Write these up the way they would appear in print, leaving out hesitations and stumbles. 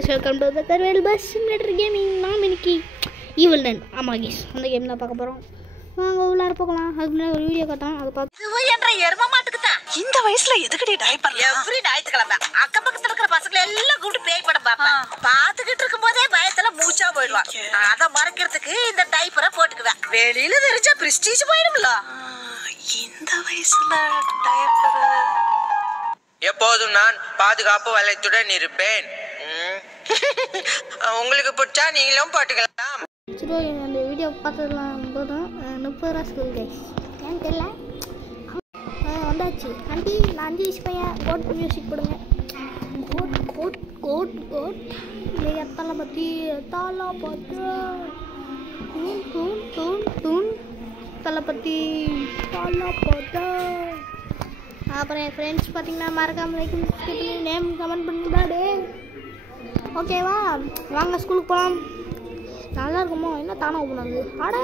guys, welcome to the Karvel Bus Simulator Gaming. நாம் இன்னைக்கு evil ton ஆமாகிஸ் அந்த game தான் பார்க்க போறோம். வாங்க உள்ளார போகலாம். அதுக்கு முன்னாடி ஒரு வீடியோ காட்டலாம். அதை பார்த்து இது என்ற எரும மாட்டுக்கு தான் இந்த வயசுல எதுக்குடி டைப்பர் எவ்ரி ஞாயிற்றுக்கிழமை அக்கம் பக்கத்துல இருக்கிற பசங்களை எல்லாம் கூப்பிட்டு பேய் படம் பார்ப்பேன். பார்த்துக்கிட்டு இருக்கும் போதே பயத்துல மூச்சா போயிடுவான். அதை மறைக்கிறதுக்கு இந்த டைப்பரை போட்டுக்குவேன். வெளியில தெரிஞ்சா பிரிஸ்டீஜ் போயிடும்ல. இந்த வயசுல டைப்பர் எப்போதும் நான் பாதுகாப்பு வளையத்துடன் இருப்பேன். உங்களுக்கு பிடிச்சா நீங்களும் போட்டுக்கலாம். சரி, அந்த வீடியோ பார்த்ததுலாம் போதும். 30 ரூபா ஸ்கூல் கைஸ் ஏன்னு தெரியல. வந்தாச்சு. ஆண்டி நான் 5 வயசு பையன். கோட் மியூசிக் போடுங்க. கோட் கோட் கோட் கோட் இல்லையா தலை பற்றி தாளா பார்த்து டூன் டூன் டூன் டூன் தலை பற்றி தாளா பார்த்தா. அப்புறம் என் ஃப்ரெண்ட்ஸ் பார்த்தீங்கன்னா மறக்காமல் லைக் பண்ணி நேம் கமெண்ட் பண்ணிட்டாடே. ஓகேவா, வாங்க ஸ்கூலுக்கு போகலாம். நல்லா இருக்குமோ என்ன தானே போனாங்க. ஆடே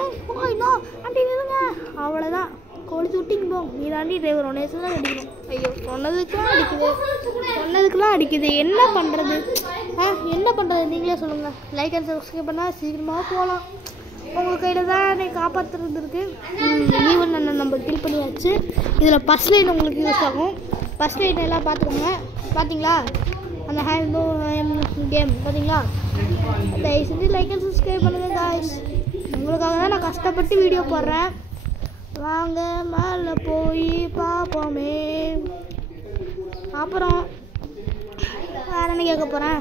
இன்னும் ஆண்டி நிறுங்க. அவ்வளோதான் கொளுத்து விட்டிங்க போ. நீ தாண்டி டிரைவர் ஒன்றே தான் அடிக்கணும். ஐயோ சொன்னதுக்கெலாம் அடிக்குது, சொன்னதுக்கெலாம் அடிக்குது. என்ன பண்ணுறது என்ன பண்ணுறது நீங்களே சொல்லுங்கள். லைக் அண்ட் சப்ஸ்கிரைப் பண்ணால் சீக்கிரமாக போகலாம். உங்கள் கையில் தான் என்னை காப்பாற்றுறது இருக்குது. ஈவன் நம்ம கில் பண்ணியாச்சு. இதில் ஃபஸ்ட் லைன் உங்களுக்கு யூஸ் ஆகும். ஃபஸ்ட் லைன் எல்லாம் பார்த்துக்கோங்க. பார்த்தீங்களா அந்த ஹேண்ட் கேம் பார்த்தீங்களா? தயவு செஞ்சு லைக் அண்ட் சப்ஸ்கிரைப் பண்ணுங்கள் காய்ஸ். உங்களுக்காக தான் நான் கஷ்டப்பட்டு வீடியோ போடுறேன். வாங்க மேலே போய் பார்ப்போமே. அப்புறம் வேறு என்ன கேட்க போகிறேன்.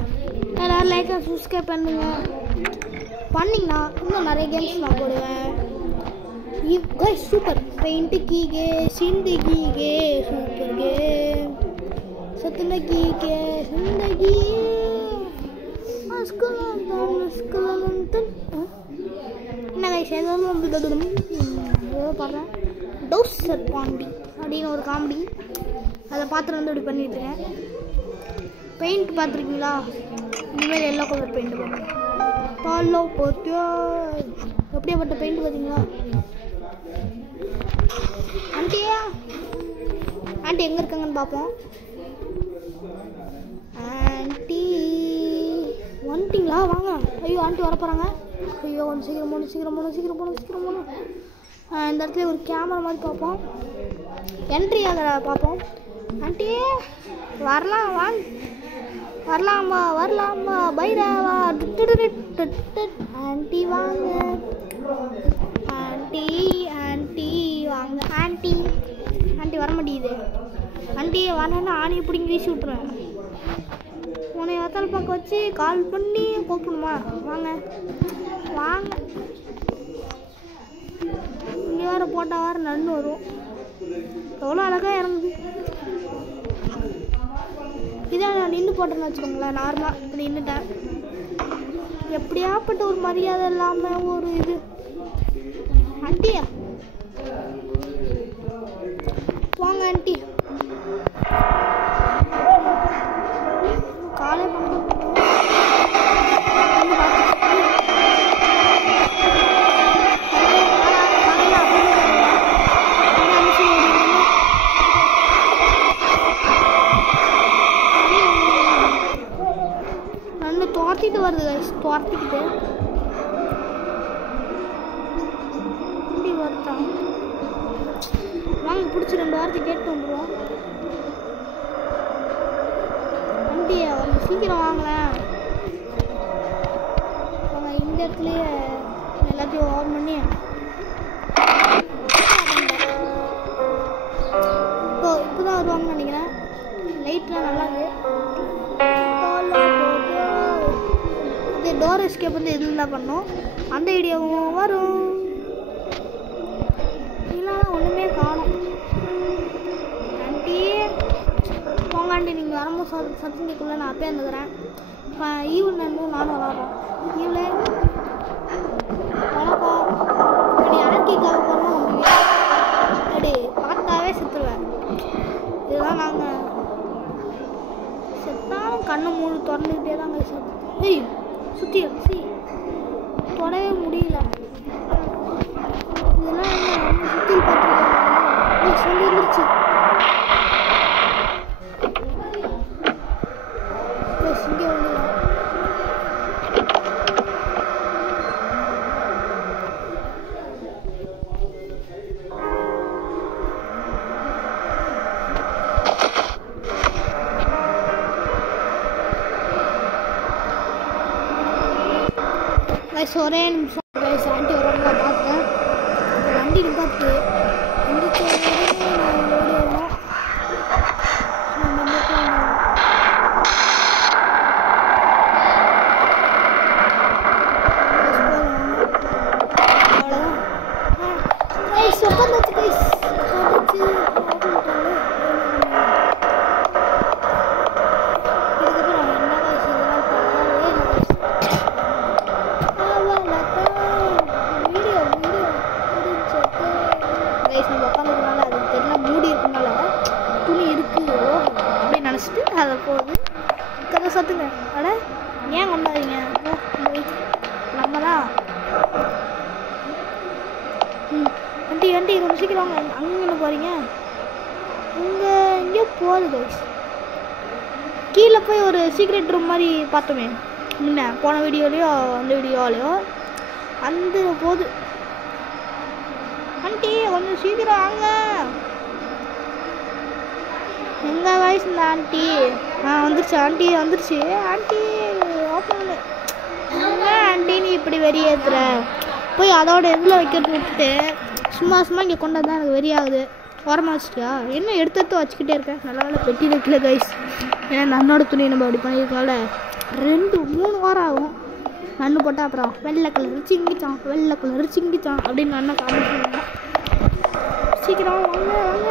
எல்லோரும் லைக் அண்ட் சப்ஸ்கிரைப் பண்ணுங்கள். பண்ணிங்கன்னா இன்னும் நிறைய கேம்ஸ் நான் போடுவேன். கைஸ் சூப்பர் பெயிண்ட் கீகே சிந்தகீகே சூப்பர் கேம் சத்துனகீகே சிந்தகி என்ன கைஸ் பாடுறேன். டோசர் பாண்டி அப்படின்னு ஒரு காமெடி அதை பார்த்துட்டு வந்து இப்படி பண்ணிட்டுருக்கேன். பெயிண்ட் பார்த்துருக்கீங்களா? இனிமேல் எல்லோ கலர் பெயிண்ட் பண்ணுறேன். பாலோ போத்தியோ எப்படியாப்பட்ட பெயிண்ட் பார்த்தீங்களா? ஆண்டியா ஆண்டி எங்கே இருக்காங்கன்னு பார்ப்போம். ஆண்டி வந்துட்டிங்களா? வாங்க. ஐயோ ஆண்டி வர போகிறாங்க. ஐயோ ஒன்று சீக்கிரம் போகணும் சீக்கிரம் போகணும் சீக்கிரம் போகணும் சீக்கிரம் போகணும். இந்த இடத்துல ஒரு கேமரா மாதிரி பார்ப்போம். என்ட்ரி ஆகிற பார்ப்போம். ஆண்டி வரலாம் வாங்க. வரலாமா வரலாமா பைராவா ஆண்டி வாங்க. ஆண்டி ஆண்டி வாங்க. ஆண்டி ஆண்டி வர மாட்டேங்குது. ஆண்டி வரேன்னா ஆணியை பிடிங்கி வீசி விட்ருவேன். உன்னை வத்தல் பார்க்க வச்சு கால் பண்ணி கூப்பிடணுமா? வாங்க வாங்க. இங்கே வேறு போட்டால் வேறு நன்னு வரும். எவ்வளோ அழகாக இறங்குது. இதை நான் நின்று போட்டேன்னு வச்சுக்கோங்களேன். நார்மலாக இப்போ நின்றுட்டேன். எப்படியாப்பட்ட ஒரு மரியாதை இல்லாமல் ஒரு இது. ஆண்டியா வாங்க. ஆண்டி காலை பண்ண துரத்திட்டு வருது கைஸ். துரத்திக்கிட்டு இப்படி வருதான். வாங்க பிடிச்சி 2 வாரத்தை கேட்டு வந்துடுவோம். வண்டியை வந்து சீக்கிரம் வாங்கலேன். அவங்க இந்த இடத்துலையே எல்லாத்தையும் ஓன் பண்ணி இப்போ தான் வருவாங்கன்னு நினைக்கிறேன். லைட்லாம் நல்லா இருக்குது. டோர் எஸ்கேப் வந்து இதில் தான் பண்ணோம். அந்த வீடியோவும் வரும். இல்லைனா ஒன்றுமே காணும். ஆண்டி போங்க ஆண்டி. நீங்கள் வரும்போது சத்தியக்குள்ளே நான் அப்பயே இருந்துக்கிறேன். இப்போ ஈவில் நானும் விளாட்றோம். ஈவில் வணக்கம். இப்படி அடக்கிக்காக போகிறோம். அப்படி பார்த்தாவே செத்துருவேன். இதுதான் நாங்கள் செத்தாலும் கண்ணு மூணு திறந்துக்கிட்டே தான் செத்து. ஏய் சுற்றி வச்சு தொடவே முடியல. இதெல்லாம் என்ன சுற்றி பார்த்துருக்காங்க. சொல்லிருச்சு. இங்கே வந்து கைஸ் ஒரே நிமிஷம் கைஸ் ஆண்டி வரவங்க பார்த்தேன் வண்டி நிப்பாத்து அதை போகுது கதை சத்துங்க அட ஏன் கொண்டாதீங்க நம்ம தான் ஆண்டி ஆண்டி கொஞ்சம் சீக்கிரம் வாங்க அங்கே என்ன போகிறீங்க அங்கே எங்கேயோ போகுது கைஸ் கீழே போய் ஒரு சீக்ரெட் ரூம் மாதிரி பார்த்தோமே முன்ன போன வீடியோலையோ அந்த வீடியோலையோ அந்த போகுது ஆண்டி கொஞ்சம் சீக்கிரம் வாங்க எங்க வயசு இந்த ஆண்டி வந்துருச்சு ஆண்டி வந்துருச்சு ஆண்டி ஓப்பன் பண்ணு என்ன ஆண்டி நீ இப்படி வெறியேற்றுற போய் அதோட இதில் வைக்கிறது விட்டுட்டு சும்மா சும்மா இங்கே கொண்டு வந்தால் எனக்கு வெறியாகுது ஓரமாக வச்சுட்டியா என்ன எடுத்து வச்சுக்கிட்டே இருக்கேன் நல்ல வேலை பெட்டி வைக்கல கைஸ் ஏன்னா நன்னோட துணி நம்ம அப்படி பண்ணியிருக்கோம்ல 2-3 வாரம் ஆகும் நன்னு போட்டால் அப்புறம் வெள்ளை கலர் சிங்கிச்சான் வெள்ளை கலர் சிங்கிச்சான் அப்படின்னு நன்னா காமிச்சு சீக்கிரம் வாங்க வாங்க